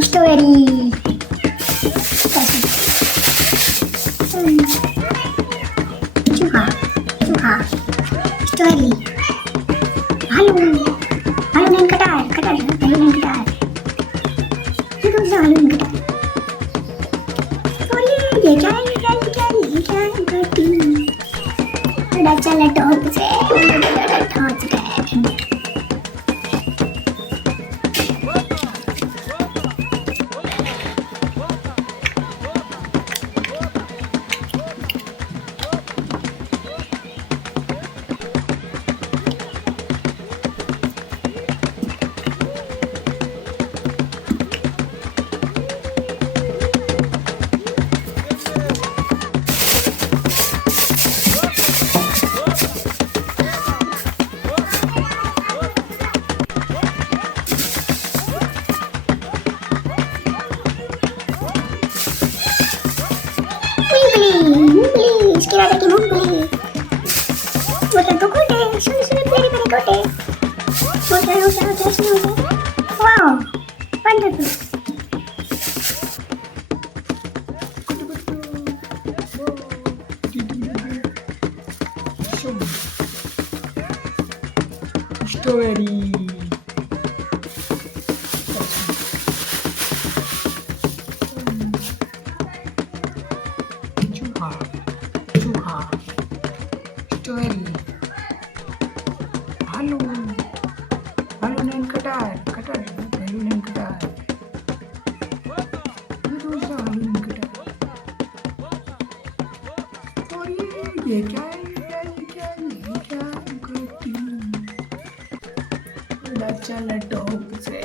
Strawberry. Chua. Strawberry. Balloon. Balloon and Qatar. Balloon and Qatar. Here goes the balloon and Qatar. ये क्या करती बड़ा चला टॉप से टॉप गए मूंगफली इसके राजा की मूंगफली बोलते तो गोटे सुन प्यारे गोटे बोलते हो सुनो वाओ वंडरफुल स्ट्रॉबेरी चूहा strawberry balloon and Qatar balloon and Qatar balloon and Qatar और ये क्या करती हूँ बड़ा चला टॉप से